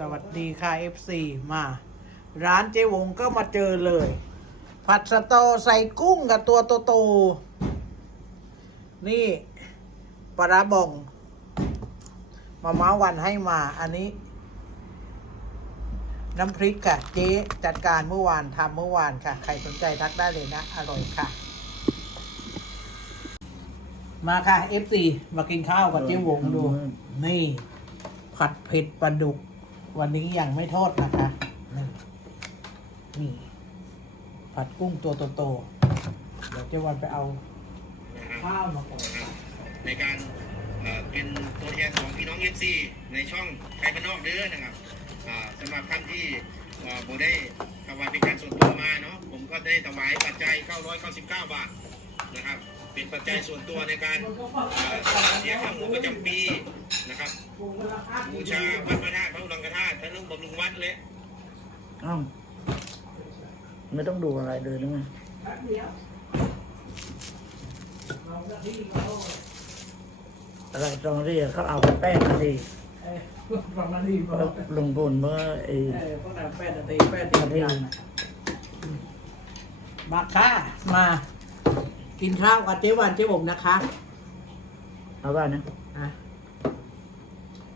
สวัสดีค่ะ FC มา ร้านเจ๊วงก็มาเจอเลย ผัดสะตอใส่กุ้งกับตัวโตๆนี่ปลาร้าบองมาม้าวันให้มา อันนี้ น้ำพริกค่ะ เจ๊จัดการเมื่อวานทำเมื่อวานค่ะ ใครสนใจทักได้เลยนะ อร่อยค่ะ มาค่ะ FC มากินข้าวกับเจ๊วงดู นี่ ผัดเผ็ดปลาดุก วันนี้ยังไม่ทอดนะคะนี่นี่ผัดกุ้งตัวโตๆเดี๋ยวเจ๊วันไปเอาข้าวมาก่อนในการเป็นตัวแทนของพี่น้องเอฟซีในช่องไทยบ้านนอกเด้อนะครับสำหรับท่านที่โบได้ถวายเป็นการส่วนตัวมาเนาะผมก็ได้ถวายปัจจัย 999 บาทนะครับ เป็นปัจจัยส่วนตัวในการเสียค่าหมูประจำปีนะครับบูชาวัดพระธาตุพระอุรังคธาตุพระ บำรุงวัดเลยอ้าวไม่ต้องดูอะไรเลยนะไงอะไรตรงที่เขาเอาแป้งมาดีเอ้ยประมาณนี้พอลงบนเมื่อไอ้เออพวกนั้นแป้นนาทีแป้นตีนยันมาค่ะมา กินข้าวกับเจ๊วันเจ๊บงนะคะเอาว่านะอะ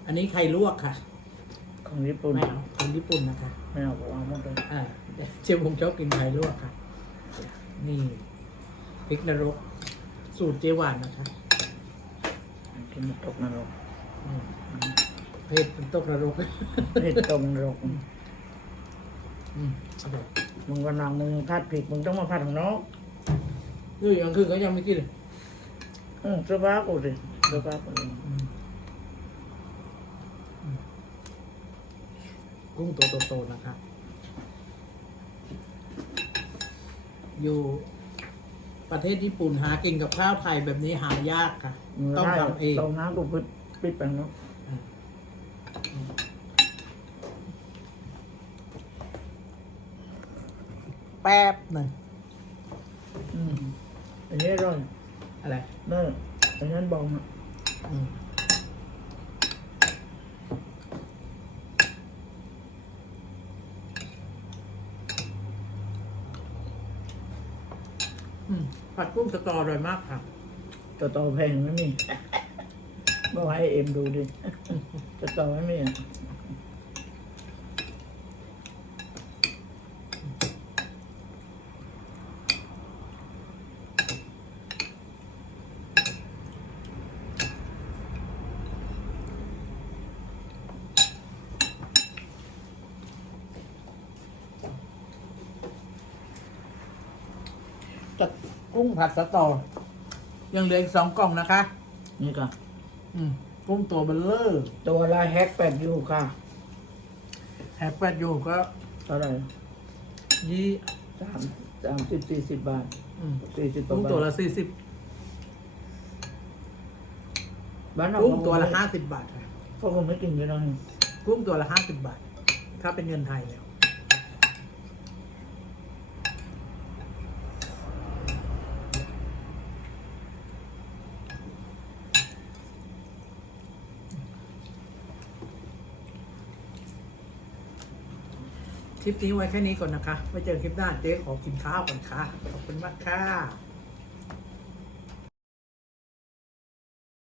อันนี้ไข่ลวกค่ะ ของญี่ปุ่นไม่เอาคนญี่ปุ่นนะคะไม่เอาเอาหมดเลยอ่าเจ๊บงชอบกินไข่ลวกค่ะ นี่พริกนรก สูตรเจ๊หวานนะคะกินตกนรกอืมเผ็ดเป็นตกนรกเผ็ดตกนรกอืมอร่อยมึงวันหลังมึงผัดผิดมึงต้องมาผัดของน้องนี่กลางคืนก็ยังไม่กินเลยอืมเสื้อผ้ากูสิเสื้อผ้ากูเอง อืมอืม กุ้งตัวโตๆนะคะ อยู่ประเทศญี่ปุ่นหากินกับข้าวไทยแบบนี้หายากค่ะมึงต้องได้ทำเองลงน้ำกูปิดปิดไปเนาะแป๊บหนึ่งอืมอันนี้อร่อยอะไรเน่อันนั้นบองอะ อืมอืม ผัดกุ้งสตออร่อยมากค่ะตัวโตแพงไม่มีบอกให้เอ็มดูดิตัวโตไม่มีอะ จัดกุ้งผัดสตอ ยังเหลืออีกสองกล่องนะคะ นี่ค่ะ อืมกุ้งตัวเบลเลอร์ตัวละแฮกแปดยูค่ะแฮปแปดอยู่ก็เท่าไหร่ยี่สามสามสิบสี่สิบบาทอืมสี่สิบกุ้งตัวละสี่สิบบ้านเรากุ้งตัวละห้าสิบบาทค่ะเขาคงไม่กินเยอะหรอกกุ้งตัวละห้าสิบบาท ถ้าเป็นเงินไทยแล้ว ลิปนี้ไว้แค่นี้ก่อนนะคะไว้เจอคลิปหน้าเจ๊ขอกินข้าวก่อนค่ะ ขอบคุณมากค่ะ